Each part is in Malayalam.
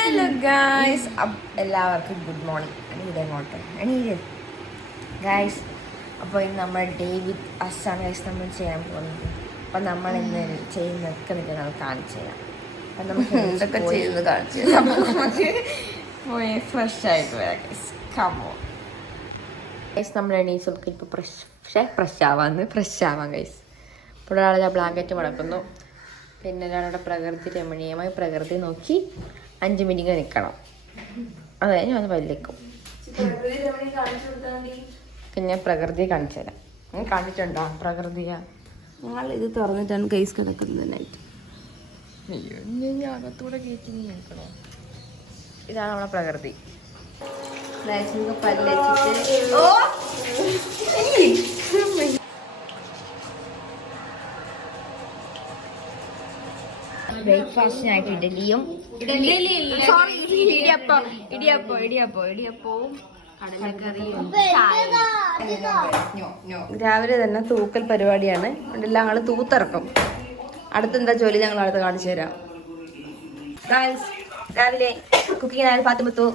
ഹലോ ഗായ്സ് എല്ലാവർക്കും ഗുഡ് മോർണിംഗ് എണീറ്റ് അങ്ങോട്ട് എണീറ്റ് ഗായ്സ് അപ്പോൾ ഇന്ന് നമ്മൾ ഡേവിഡ് അസ്സാണ് ഗൈസ് നമ്മൾ ചെയ്യാൻ പോകുന്നത്. അപ്പം നമ്മൾ ഇന്ന് ചെയ്യുന്നതൊക്കെ നിങ്ങൾക്ക് കാണിച്ചു തരാം. അപ്പം നമുക്ക് എന്തൊക്കെ ചെയ്യുന്നത് കാണിച്ചു നമുക്ക് പോയി ഫ്രഷ് ആയിട്ട് വരാം ഗൈസ് കമോ ഗൈസ് നമ്മൾ എണീസ് നമുക്ക് ഇപ്പോൾ ഫ്രഷ് പക്ഷേ ഫ്രഷ് ആവാന്ന് ഫ്രഷ് ആവാം ഗൈസ് ഇപ്പോൾ ഒരാളെ ബ്ലാങ്കറ്റ് മടക്കുന്നു. പിന്നെ ഒരാളുടെ പ്രകൃതി രമണീയമായി പ്രകൃതി നോക്കി. അഞ്ച് മിനിറ്റ് നിൽക്കണം അത് ഞാൻ വന്ന് പല്ലിക്കും. പിന്നെ പ്രകൃതി കാണിച്ചു തരാം. നീ കണ്ടിട്ടുണ്ടോ പ്രകൃതിയാ? ഞങ്ങൾ ഇത് തുറന്നിട്ടാണ് കേസ് കിടക്കുന്നത് നൈറ്റ് അയ്യോ ഞാൻ അകത്തൂടെ കയറ്റി നീ നിൽക്കണോ? ഇതാണ് നമ്മളെ പ്രകൃതി. പല്ലച്ചിട്ട് ബ്രേക്ക്ഫാസ്റ്റിനായിട്ട് ഇഡലിയും സോറി ഇടിയപ്പോ ഇടിയപ്പോ ഇടിയപ്പോ ഇടിയപ്പവും രാവിലെ തന്നെ തൂക്കൽ പരിപാടിയാണ് എല്ലാം ഞങ്ങൾ തൂത്തിറക്കും അടുത്തെന്താ ജോലി ഞങ്ങൾ അടുത്ത് കാണിച്ചു തരാം ഗായ്സ് രാവിലെ കുക്കിംഗ് ആയാലും പാത്തുമ്പത്തു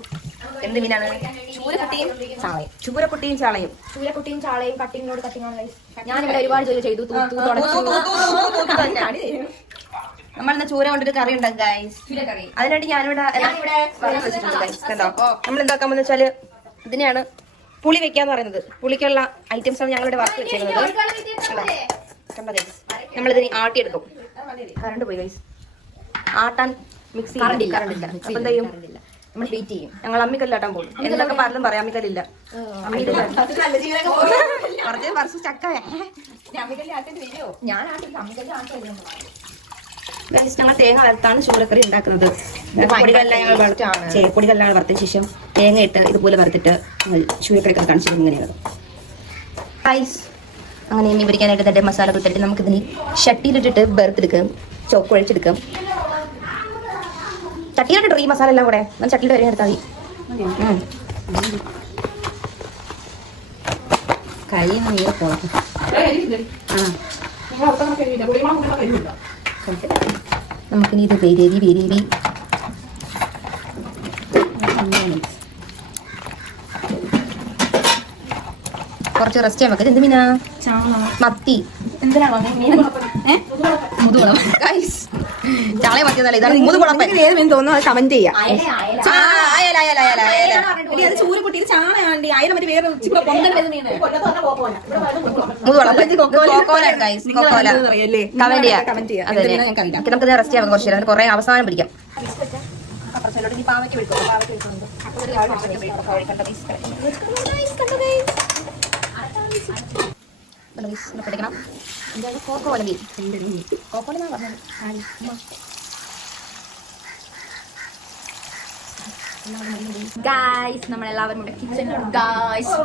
എന്ത് മീനാണ് ചൂരക്കുട്ടിയും ചാളയും ചൂരക്കുട്ടിയും ചാളയും ചൂരക്കുട്ടിയും ചാളയും കട്ടിങ്ങിനോട് കട്ടിങ്ങാണ് ഞാനിവിടെ ഒരുപാട് ജോലി ചെയ്തു തൂത്തു തുടച്ചു. നമ്മൾ ഇന്ന് ചൂര കൊണ്ടൊരു കറി ഉണ്ടാക്കും ഗൈസ് അതിനായിട്ട് ഞാനിവിടെ. കണ്ടോ? നമ്മൾ എന്താക്കാമെന്ന് വെച്ചാൽ ഇതിനെയാണ് പുളി വെക്കാന്ന് പറയുന്നത്. പുളിക്കുള്ള ഐറ്റംസ് ആണ് ഞങ്ങളിവിടെ വർക്ക് വെച്ചിരുന്നത് കണ്ടോ? ഗൈസ് നമ്മളിതിന് ആട്ടിയെടുക്കും. കറണ്ട് പോയി ഗൈസ് ആട്ടാൻ മിക്സ് കറണ്ടില്ല. അപ്പൊ എന്താ ചെയ്യും? നമ്മൾ ബീറ്റ് ചെയ്യും. ഞങ്ങൾ അമ്മിക്കല്ലാട്ടാൻ പോകും. എന്തൊക്കെ പറഞ്ഞും പറയാം അമ്മിക്കല്ലില്ല. അമ്മിക്കല്ല കുറച്ച് വർഷം ചക്ക ഞാൻ Guys, ഞങ്ങൾ തേങ്ങ വറുത്താണ് ചൂരക്കറി ഉണ്ടാക്കുന്നത്. പൊടികളെല്ലാം ഞങ്ങൾ. വറുത്ത്. പൊടികളെല്ലാം വറുത്തതിന് ശേഷം തേങ്ങ ഇട്ട് ഇതുപോലെ വറുത്തിട്ട് ഞങ്ങൾ ചൂരക്കറി കാണിച്ചത് ഇങ്ങനെയാണ് റൈസ് അങ്ങനെ മീൻ പിടിക്കാനായിട്ട് തന്നെ മസാല കുത്തിട്ട് നമുക്കിതിന് ഷട്ടിയിലിട്ടിട്ട് വറുത്തെടുക്കാം ചോക്ക് ഒഴിച്ചെടുക്കാം. ചട്ടിയിലിട്ടോ ഈ മസാല എല്ലാം കൂടെ? ഞാൻ ചട്ടിയിൽ വരെ എടുത്താൽ മതി. ഉം. കൈ നീര് നമുക്കിനി ഇത് പേരേരി പേരേരി കുറച്ച് റെസ്റ്റ് ചെയ്യാൻ വെക്കാം എന്ത് മീനാ? മത്തി. ചാളയെ മത്തിയതല്ല ഇതാണ് മൂന്ന് കുഴപ്പം ഏത് മീൻ തോന്നുന്നു കമന്റ് ചെയ്യാം. അയല അയല അയല അയല. എടി, അത് ചൂര കുട്ടിയിൽ ചാണയാണ്ടി അതിനെ മറ്റേ വേറെ ഇച്ചിരി പൊന്തൽ വരുന്ന മീന്. മൂന്ന് കുഴപ്പം കോക്കോലാണ് ഗൈസ് കോക്കോല അറിയല്ലേ? കമന്റ് ചെയ്യാം. കമന്റ് ചെയ്യാം. അതെ എന്തെങ്കിലും ഞാൻ കവിത നമുക്ക് റെസ്റ്റ് ചെയ്യാം കുറച്ച് നേരം കുറെ അവസാനം പിടിക്കാം ഗായ്സ് നമ്മളെല്ലാവരും കൂടെ കിച്ചണിലോട്ട് guys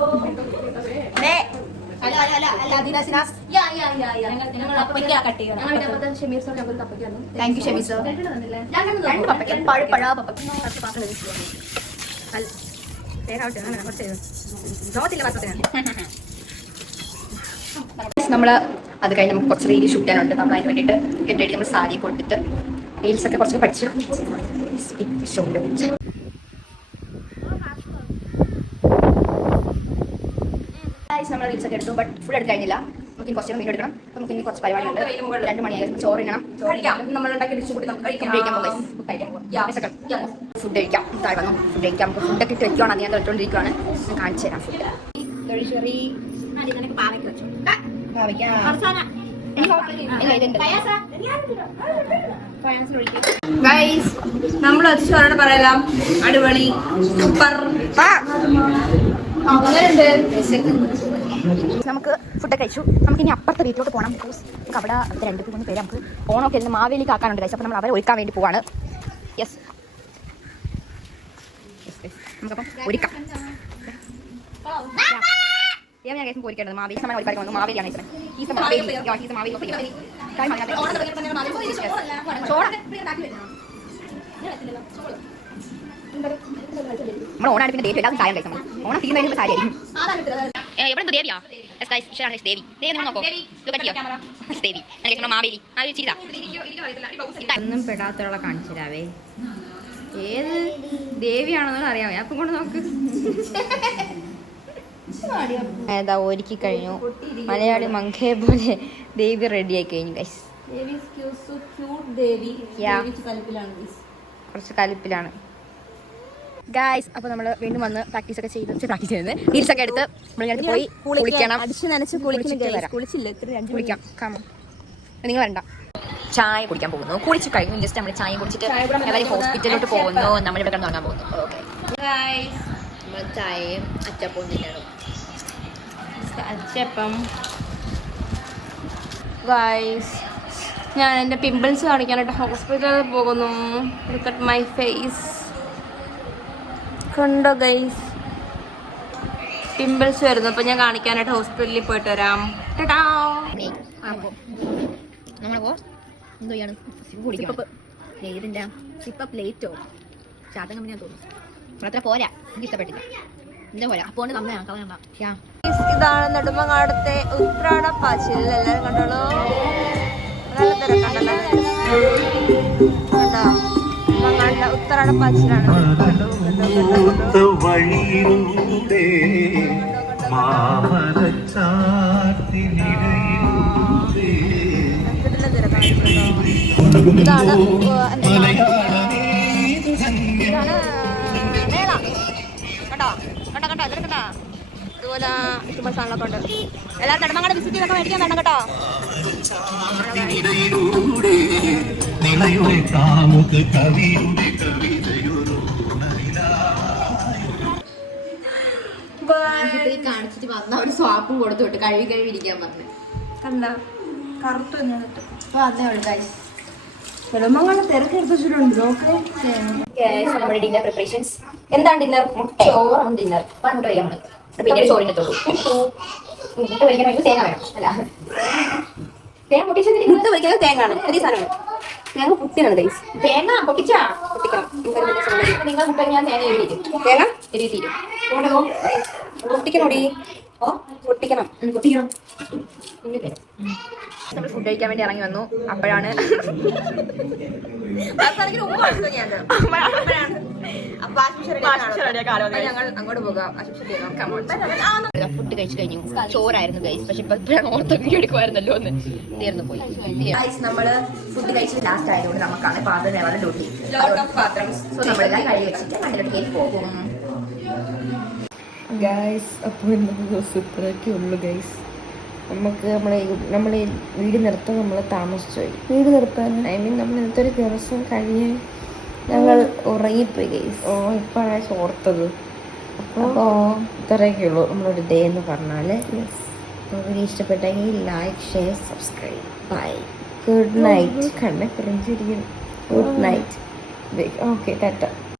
thank you Shameer sir രണ്ട് പപ്പയ്ക്ക് പഴപ്പഴ പപ്പയ്ക്ക്. നമ്മൾ അത് കഴിഞ്ഞ് നമുക്ക് കുറച്ച് റീൽ ഷൂട്ട് ചെയ്യാനുണ്ട്. നമ്മൾ അതിന് വേണ്ടിയിട്ട് എന്റെ നമ്മൾ സാരി കൊടുത്തിട്ട് റീൽസ് ഒക്കെ കുറച്ച് പഠിച്ചു. നമ്മൾ റീൽസ് ഒക്കെ എടുത്തു ബട്ട് ഫുൾ എടുത്ത് കഴിഞ്ഞില്ല നമുക്ക് കുറച്ച് വീഡിയോ എടുക്കണം. നമുക്ക് ഇനി കുറച്ച് പരിപാടിയുണ്ട് രണ്ട് മണിയായി ചോറ് ഇടണം ഫുഡ് കഴിക്കാം. താഴെ വന്നു. ഫുഡ് കഴിക്കാം. നമുക്ക് ഫുഡൊക്കെ ഇട്ട് വെക്കുവാണ്. അത് ഞാൻ തൊട്ടുകൊണ്ടിരിക്കുവാണ് ഞാൻ കാണിച്ചു തരാം ഫുഡ് ഗൈസ് നമ്മൾ അച്ഛനോട് പറയാം അടിപൊളി. സൂപ്പർ. നമുക്ക് ഫുഡ് കഴിച്ചു. നമുക്ക് ഇനി അപ്പുറത്തെ വീട്ടിലോട്ട് പോകണം ബിക്കോസ് നമുക്ക് അവിടെ രണ്ട് മൂന്ന് പേര് നമുക്ക് ഓണമൊക്കെ ഇരുന്ന് മാവേലിക്ക് ആക്കാനുണ്ട് കഴിച്ചു അപ്പോൾ നമ്മൾ അവരെ ഒരുക്കാൻ വേണ്ടി പോവാണ്. യെസ് നമുക്കപ്പം ഒരുക്കാം. ഏവ ഞാൻ കേസും പോരിക്കേണ്ടത് മാവേലി. സമയം ഒരുപാട് വന്നു. മാവേലിയാണ് ഈശ്വരൻ ഈ മാവേലി. ഈസ് മാവേലി. കാര്യം പറഞ്ഞാൽ ചോറ്. നമ്മൾ ഓണാണ് പിന്നെ ഡേറ്റ് എല്ലാം ചായം കഴിക്കണം ഓണം തീരുന്നതിന് സാരി ആയിരിക്കും എവിടെ ദേവിയാ യെസ് ഗൈസ് ഇഷാണ് ദേവി. ദേവി നിങ്ങൾ നോക്കോ. Look at here Devi. നമ്മുടെ മാവേലി. ആ ഒരു ചിരിതാ ഒന്നും പെടാത്തുള്ള കാണിച്ചു തരാവേ ഏത് ദേവിയാണെന്ന് അറിയാമോ ഞാൻ ഇപ്പം കൊണ്ട് നോക്ക്. ഏതാ ഒരുക്കി കഴിഞ്ഞു. മലയാളി മങ്കയെ പോലെ ദേവി റെഡിയായി കഴിഞ്ഞു ഗൈസ് ദേവി ക്യൂട്ട് ഗായ്സ് അപ്പോൾ നമ്മൾ വീണ്ടും വന്ന് പ്രാക്ടീസ് ഒക്കെ ചെയ്ത്. പ്രാക്ടീസ് ചെയ്ത് റീൽസ് ഒക്കെ എടുത്ത് നമ്മളിങ്ങനെ പോയി കുളിക്കണം. അടിച്ച് നനച്ച് കുളിക്കണം കുളിച്ചില്ല കുളിക്കാം. കാമോ നിങ്ങൾ വരണ്ട. ചായ കുടിക്കാൻ പോകുന്നു. കുളിച്ച് കഴിഞ്ഞു. ജസ്റ്റ് നമ്മൾ ചായ കുടിച്ചിട്ട് എല്ലാവരും ഹോസ്പിറ്റലിലോട്ട് പോകുന്നു. നമ്മൾ ഇവിടെ കിടന്ന് തുടങ്ങാൻ പോകുന്നു ഓക്കെ നമ്മൾ ചായയും അച്ചപ്പവും തിന്നണം അച്ചപ്പം. ഗൈസ് ഞാൻ എന്റെ പിമ്പിൾസ് കാണിക്കാനായിട്ട് ഹോസ്പിറ്റലിൽ പോകുന്നു. ലുക്ക് അറ്റ് മൈ ഫേസ് കണ്ടോ ഗൈസ് പിമ്പിൾസ് വരുന്നു. അപ്പൊ ഞാൻ കാണിക്കാനായിട്ട് ഹോസ്പിറ്റലിൽ പോയിട്ട് വരാം. സിപ്പപ്പ് ലേറ്റോ ചാട്ടം തോന്നുന്നു. അത്ര പോരാ. എനിക്ക് ഇഷ്ടപ്പെട്ടില്ല. പോരാ. കളയണ്ട ഇതാണ് നെടുമങ്ങാടത്തെ ഉത്രാടപ്പാച്ചിൽ എല്ലാരും കണ്ടോളൂ. നല്ല തിരക്കുണ്ടല്ലോ വഴിയിലൂടെ കേട്ടോ. ഇതാണ് ഇതാണ് മേള. കണ്ടോ? കണ്ടോ കണ്ടോ? എല്ലാവരും കണ്ടോ? അതുപോലെ ഇഷ്ടംപോലെ സാധനങ്ങളൊക്കെ ഉണ്ട്. എല്ലാവരും നെടുമങ്ങാട് വിസിറ്റ് ചെയ്തൊക്കെ മേടിക്കാൻ വേണം കേട്ടോ. ത്തിനിടയിലൂടെ നിളയുടെ കാമുക കവിയുടെ ആശുപത്രി കാണിച്ചിട്ട് വന്ന ഒരു സ്വാപ്പും കൊടുത്തു വിട്ട്. കഴുകി കഴുകി ഇരിക്കാൻ പറഞ്ഞു. കണ്ട? കറുത്ത് നിന്നിട്ട് അപ്പോൾ അതേ ഉള്ളു ഗൈസ് നെടുമങ്ങാട് തിരക്കെടുത്ത് വെച്ചിട്ടുണ്ട് നോക്കേ നമ്മുടെ ഡിന്നർ പ്രിപ്പറേഷൻസ് എന്താണ് ഡിന്നർ ചോറാണ് ഡിന്നർ പണ്ട് കഴിക്കാൻ പിന്നെ ചോറിനെത്തുള്ളൂ മുട്ട തേങ്ങ വേണം. അല്ല. തേങ്ങ മുട്ട പൊരിക്കാൻ തേങ്ങാണ്. പുതിയ സാധനമാണ്. തേങ്ങ പുട്ടിയാണ് ഗൈസ് തേങ്ങ പൊട്ടിച്ചാ? പൊട്ടിക്കണം. നിങ്ങൾ മുട്ട ഞാൻ തേങ്ങ എഴുതി തേങ്ങ? എഴുതി തീരും പൊട്ടിക്കണോടി ഓ പൊട്ടിക്കണം പൊട്ടിക്കണം നമ്മൾ ഫുഡ് കഴിക്കാൻ വേണ്ടി ഇറങ്ങി വന്നു. അപ്പോഴാണ് ഞങ്ങൾ അങ്ങോട്ട് പോകാം. ഫുഡ് കഴിച്ചു കഴിഞ്ഞു. ചോറായിരുന്നു ഗൈസ് പക്ഷെ ഇപ്പൊ ഇപ്പോഴാണ് ഓർത്ത വീഡിയോ എടുക്കുമായിരുന്നല്ലോ എന്ന് തീർന്നു പോയി. ഗൈസ് നമ്മൾ ഫുഡ് കഴിച്ച് ലാസ്റ്റ് ആയതുകൊണ്ട് നമുക്കാണ് പാത്രം ഡ്യൂട്ടി സോ നമ്മളെല്ലാം കഴുകി വെച്ചിട്ട് പോകും. ഗൈസ് അപ്പോൾ ഇന്നത്തെ ദിവസം ഇത്രയൊക്കെ ഉള്ളു ഗൈസ് നമുക്ക് നമ്മളെ നമ്മൾ വീട് നിർത്താൻ നമ്മൾ താമസിച്ചു പോയി. വീട് നിർത്താൻ. ഐ മീൻ നമ്മൾ ഇന്നത്തെ ഒരു ദിവസം കഴിഞ്ഞ് ഞങ്ങൾ ഉറങ്ങിപ്പോയി ഗൈസ് ഓ ഇപ്പോഴാണ് ഓർത്തത് അപ്പോൾ ഇത്രയൊക്കെ ഉള്ളൂ നമ്മളൊരു ഡേ എന്ന് പറഞ്ഞാൽ നമുക്ക് ഇഷ്ടപ്പെട്ടെങ്കിൽ like share subscribe bye good night കണ്ണെ കുറഞ്ഞിരിക്കുന്നു. Good night okay Tata